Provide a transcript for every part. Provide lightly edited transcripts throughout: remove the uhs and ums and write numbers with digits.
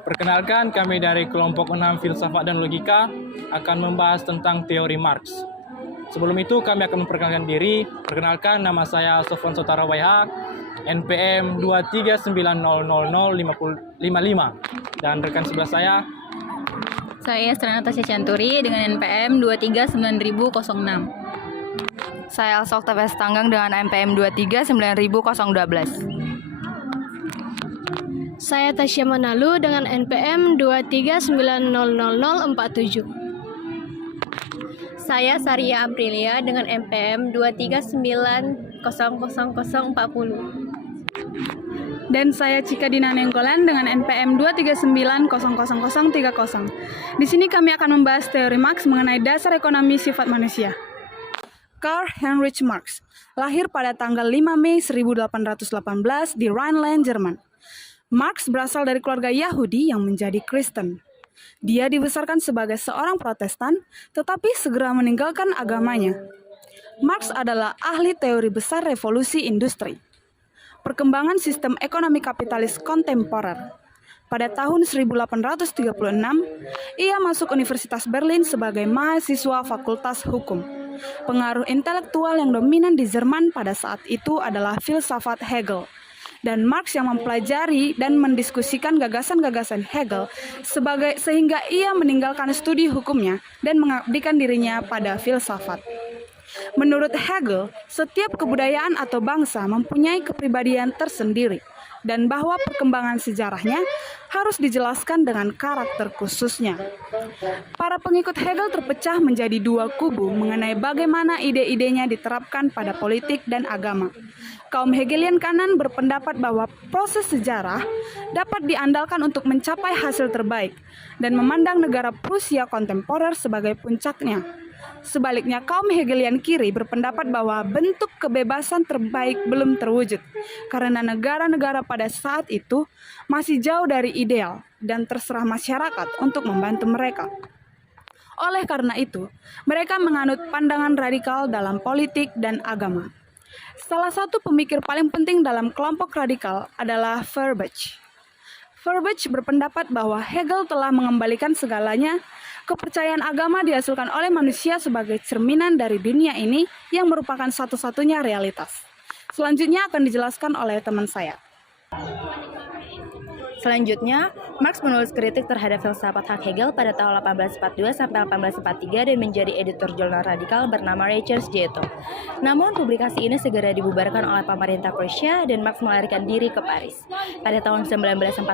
Perkenalkan, kami dari kelompok 6 Filsafat dan Logika akan membahas tentang teori Marx. Sebelum itu kami akan memperkenalkan diri. Perkenalkan, nama saya Sofwan Sotara YH, NPM 239000555, dan rekan sebelah saya Estrana Tasya Canturi dengan NPM 239.006. Saya Alsa Oktavia Tanggang dengan NPM 239.012. Saya Tasya Manalu dengan NPM 2390047. Saya Saria Aprilia dengan NPM 2390040. Dan saya Cika Dina Nenggolan dengan NPM 2390030. Di sini kami akan membahas teori Marx mengenai dasar ekonomi sifat manusia. Karl Heinrich Marx lahir pada tanggal 5 Mei 1818 di Rhineland, Jerman. Marx berasal dari keluarga Yahudi yang menjadi Kristen. Dia dibesarkan sebagai seorang Protestan, tetapi segera meninggalkan agamanya. Marx adalah ahli teori besar revolusi industri. Perkembangan sistem ekonomi kapitalis kontemporer. Pada tahun 1836, ia masuk Universitas Berlin sebagai mahasiswa Fakultas Hukum. Pengaruh intelektual yang dominan di Jerman pada saat itu adalah filsafat Hegel. Dan Marx yang mempelajari dan mendiskusikan gagasan-gagasan Hegel sehingga ia meninggalkan studi hukumnya dan mengabdikan dirinya pada filsafat. Menurut Hegel, setiap kebudayaan atau bangsa mempunyai kepribadian tersendiri dan bahwa perkembangan sejarahnya harus dijelaskan dengan karakter khususnya. Para pengikut Hegel terpecah menjadi dua kubu mengenai bagaimana ide-idenya diterapkan pada politik dan agama. Kaum Hegelian kanan berpendapat bahwa proses sejarah dapat diandalkan untuk mencapai hasil terbaik dan memandang negara Prusia kontemporer sebagai puncaknya. Sebaliknya, kaum Hegelian kiri berpendapat bahwa bentuk kebebasan terbaik belum terwujud karena negara-negara pada saat itu masih jauh dari ideal dan terserah masyarakat untuk membantu mereka. Oleh karena itu, mereka menganut pandangan radikal dalam politik dan agama. Salah satu pemikir paling penting dalam kelompok radikal adalah Feuerbach. Feuerbach berpendapat bahwa Hegel telah mengembalikan segalanya. Kepercayaan agama dihasilkan oleh manusia sebagai cerminan dari dunia ini yang merupakan satu-satunya realitas. Selanjutnya akan dijelaskan oleh teman saya. Selanjutnya, Marx menulis kritik terhadap filsafat Hegel pada tahun 1842 sampai 1843 dan menjadi editor jurnal radikal bernama Reicherszeitung. Namun, publikasi ini segera dibubarkan oleh pemerintah Prusia dan Marx melarikan diri ke Paris. Pada tahun 1945,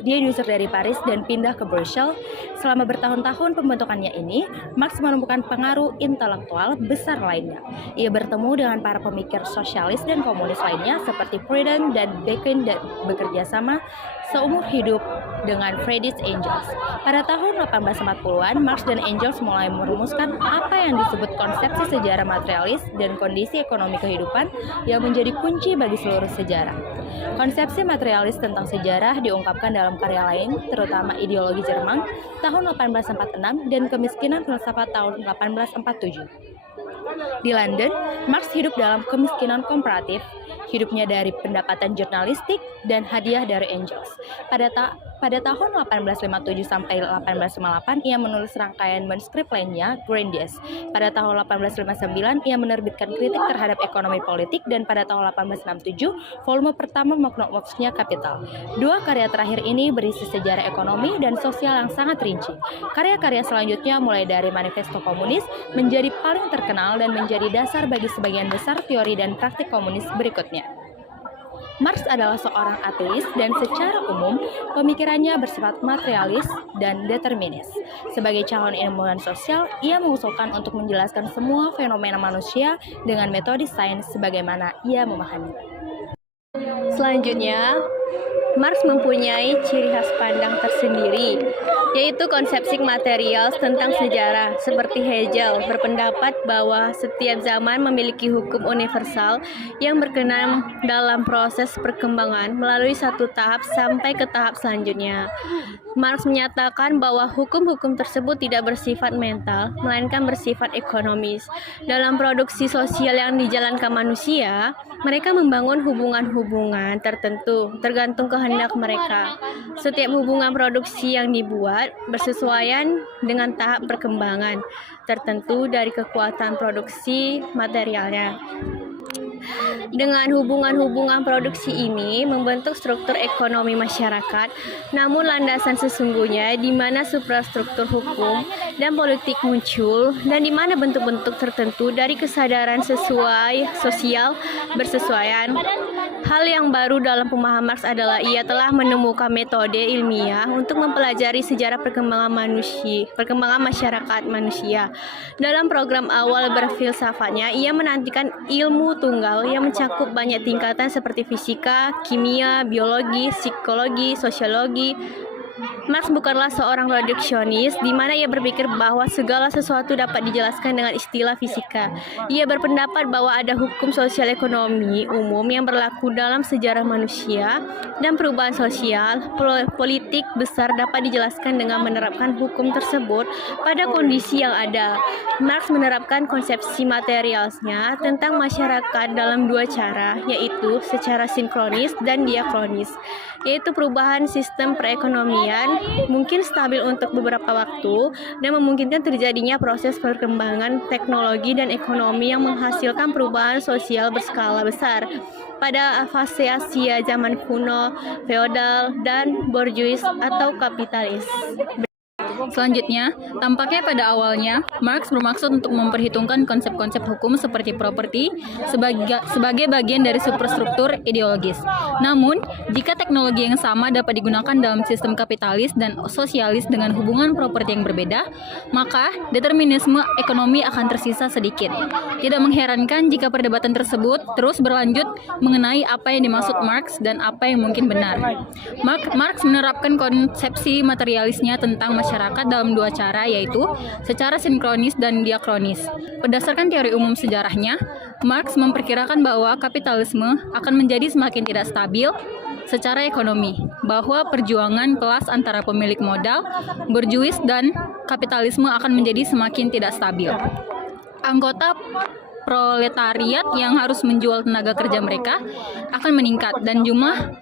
dia diusir dari Paris dan pindah ke Brussels. Selama bertahun-tahun pembentukannya ini, Marx menemukan pengaruh intelektual besar lainnya. Ia bertemu dengan para pemikir sosialis dan komunis lainnya seperti Proudhon dan Bacon dan bekerja sama seumur hidup dengan Friedrich Engels. Pada tahun 1840-an, Marx dan Engels mulai merumuskan apa yang disebut konsepsi sejarah materialis dan kondisi ekonomi kehidupan yang menjadi kunci bagi seluruh sejarah. Konsepsi materialis tentang sejarah diungkapkan dalam karya lain, terutama Ideologi Jerman tahun 1846 dan Kemiskinan Filsafat tahun 1847. Di London, Marx hidup dalam kemiskinan komparatif, hidupnya dari pendapatan jurnalistik dan hadiah dari Engels. Pada tahun 1857 sampai 1858, ia menulis rangkaian manuskrip lainnya, Grandies. Pada tahun 1859, ia menerbitkan kritik terhadap ekonomi politik dan pada tahun 1867, volume pertama Magnum-Opus-nya Kapital. Dua karya terakhir ini berisi sejarah ekonomi dan sosial yang sangat rinci. Karya-karya selanjutnya mulai dari Manifesto Komunis menjadi paling terkenal dan menjadi dasar bagi sebagian besar teori dan praktik komunis berikutnya. Marx adalah seorang ateis dan secara umum pemikirannya bersifat materialis dan determinis. Sebagai calon ilmuwan sosial, ia mengusulkan untuk menjelaskan semua fenomena manusia dengan metode sains sebagaimana ia memahami. Selanjutnya, Marx mempunyai ciri khas pandang tersendiri, yaitu konsepsi material tentang sejarah. Seperti Hegel berpendapat bahwa setiap zaman memiliki hukum universal yang berkenan dalam proses perkembangan melalui satu tahap sampai ke tahap selanjutnya. Marx menyatakan bahwa hukum-hukum tersebut tidak bersifat mental, melainkan bersifat ekonomis. Dalam produksi sosial yang dijalankan manusia, mereka membangun hubungan-hubungan tertentu tergantung kehendak kehendak mereka. Setiap hubungan produksi yang dibuat bersesuaian dengan tahap perkembangan tertentu dari kekuatan produksi materialnya. Dengan hubungan-hubungan produksi ini membentuk struktur ekonomi masyarakat, namun landasan sesungguhnya di mana suprastruktur hukum dan politik muncul dan di mana bentuk-bentuk tertentu dari kesadaran sosial bersesuaian. Hal yang baru dalam pemahaman Marx adalah ia telah menemukan metode ilmiah untuk mempelajari sejarah perkembangan masyarakat manusia. Dalam program awal berfilsafatnya, ia menantikan ilmu tunggal yang mencakup banyak tingkatan seperti fisika, kimia, biologi, psikologi, sosiologi. Marx bukanlah seorang reduksionis di mana ia berpikir bahwa segala sesuatu dapat dijelaskan dengan istilah fisika. Ia berpendapat bahwa ada hukum sosial ekonomi umum yang berlaku dalam sejarah manusia dan perubahan sosial politik besar dapat dijelaskan dengan menerapkan hukum tersebut pada kondisi yang ada. Marx menerapkan konsepsi materialnya tentang masyarakat dalam dua cara, yaitu secara sinkronis dan diakronis, yaitu perubahan sistem perekonomian mungkin stabil untuk beberapa waktu dan memungkinkan terjadinya proses perkembangan teknologi dan ekonomi yang menghasilkan perubahan sosial berskala besar pada fase Asia zaman kuno, feodal, dan borjuis atau kapitalis. Selanjutnya, tampaknya pada awalnya, Marx bermaksud untuk memperhitungkan konsep-konsep hukum seperti properti sebagai bagian dari superstruktur ideologis. Namun, jika teknologi yang sama dapat digunakan dalam sistem kapitalis dan sosialis dengan hubungan properti yang berbeda, maka determinisme ekonomi akan tersisa sedikit. Tidak mengherankan jika perdebatan tersebut terus berlanjut mengenai apa yang dimaksud Marx dan apa yang mungkin benar. Marx menerapkan konsepsi materialisnya tentang masyarakat dalam dua cara, yaitu secara sinkronis dan diakronis. Berdasarkan teori umum sejarahnya, Marx memperkirakan bahwa kapitalisme akan menjadi semakin tidak stabil secara ekonomi, bahwa perjuangan kelas antara pemilik modal, borjuis, dan kapitalisme akan menjadi semakin tidak stabil. Anggota proletariat yang harus menjual tenaga kerja mereka akan meningkat dan jumlah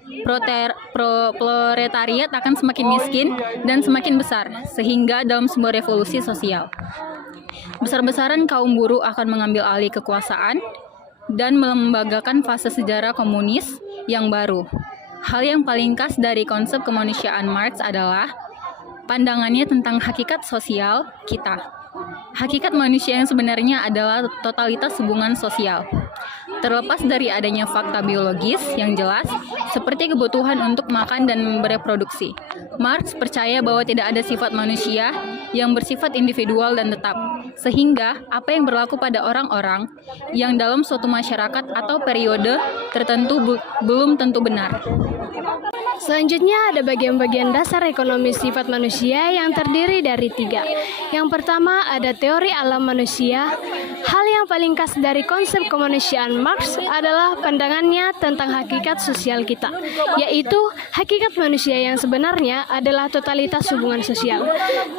proletariat akan semakin miskin dan semakin besar, sehingga dalam sebuah revolusi sosial besar-besaran kaum buruh akan mengambil alih kekuasaan dan melembagakan fase sejarah komunis yang baru. Hal yang paling khas dari konsep kemanusiaan Marx adalah pandangannya tentang hakikat sosial kita. Hakikat manusia yang sebenarnya adalah totalitas hubungan sosial. Terlepas dari adanya fakta biologis yang jelas, seperti kebutuhan untuk makan dan bereproduksi, Marx percaya bahwa tidak ada sifat manusia yang bersifat individual dan tetap, sehingga apa yang berlaku pada orang-orang yang dalam suatu masyarakat atau periode tertentu belum tentu benar. Selanjutnya ada bagian-bagian dasar ekonomi sifat manusia yang terdiri dari 3. Yang pertama ada teori alam manusia. Hal yang paling khas dari konsep kemanusiaan Marx adalah pandangannya tentang hakikat sosial kita, yaitu hakikat manusia yang sebenarnya adalah totalitas hubungan sosial.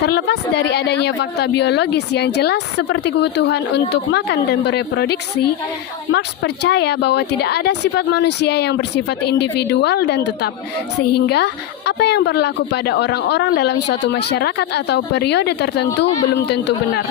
Terlepas dari adanya fakta biologis yang jelas seperti kebutuhan untuk makan dan bereproduksi, Marx percaya bahwa tidak ada sifat manusia yang bersifat individual dan tetap, sehingga apa yang berlaku pada orang-orang dalam suatu masyarakat atau periode tertentu belum tentu benar.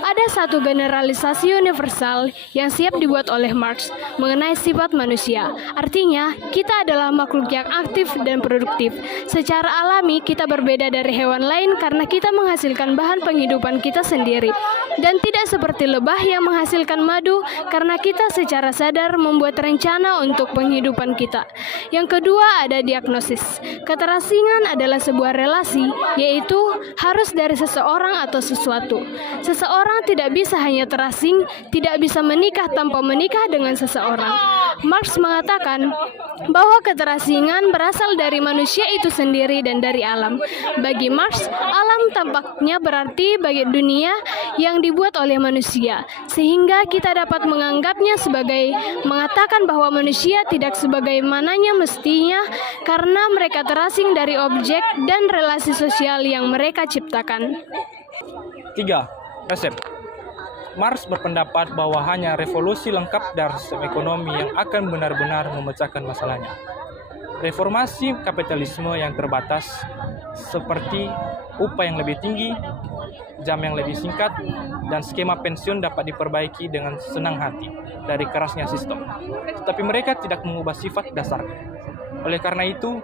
Ada satu generalisasi universal yang siap dibuat oleh Marx mengenai sifat manusia. Artinya, kita adalah makhluk yang aktif dan produktif. Secara alami, kita berbeda dari hewan lain karena kita menghasilkan bahan penghidupan kita sendiri. Dan tidak seperti lebah yang menghasilkan madu karena kita secara sadar membuat rencana untuk penghidupan kita. Yang kedua ada diagnosis. Keterasingan adalah sebuah relasi, yaitu harus dari seseorang atau sesuatu. Seseorang tidak bisa hanya terasing, tidak bisa menikah tanpa menikah dengan seseorang. Marx mengatakan bahwa keterasingan berasal dari manusia itu sendiri dan dari alam. Bagi Marx, alam tampaknya berarti bagi dunia yang dibuat oleh manusia, sehingga kita dapat menganggapnya sebagai mengatakan bahwa manusia tidak sebagaimananya mestinya karena mereka terasing dari objek dan relasi sosial yang mereka ciptakan. 3. Resep. Marx berpendapat bahwa hanya revolusi lengkap dari sistem ekonomi yang akan benar-benar memecahkan masalahnya. Reformasi kapitalisme yang terbatas seperti upah yang lebih tinggi, jam yang lebih singkat, dan skema pensiun dapat diperbaiki dengan senang hati dari kerasnya sistem. Tetapi mereka tidak mengubah sifat dasarnya. Oleh karena itu,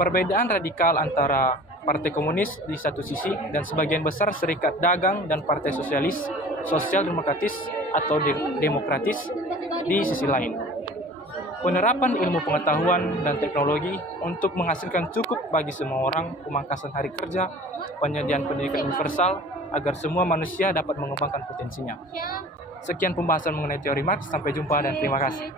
perbedaan radikal antara Partai Komunis di satu sisi dan sebagian besar Serikat Dagang dan Partai Sosialis, Sosial Demokratis atau Demokratis di sisi lain. Penerapan ilmu pengetahuan dan teknologi untuk menghasilkan cukup bagi semua orang, pemangkasan hari kerja, penyediaan pendidikan universal agar semua manusia dapat mengembangkan potensinya. Sekian pembahasan mengenai teori Marx, sampai jumpa dan terima kasih.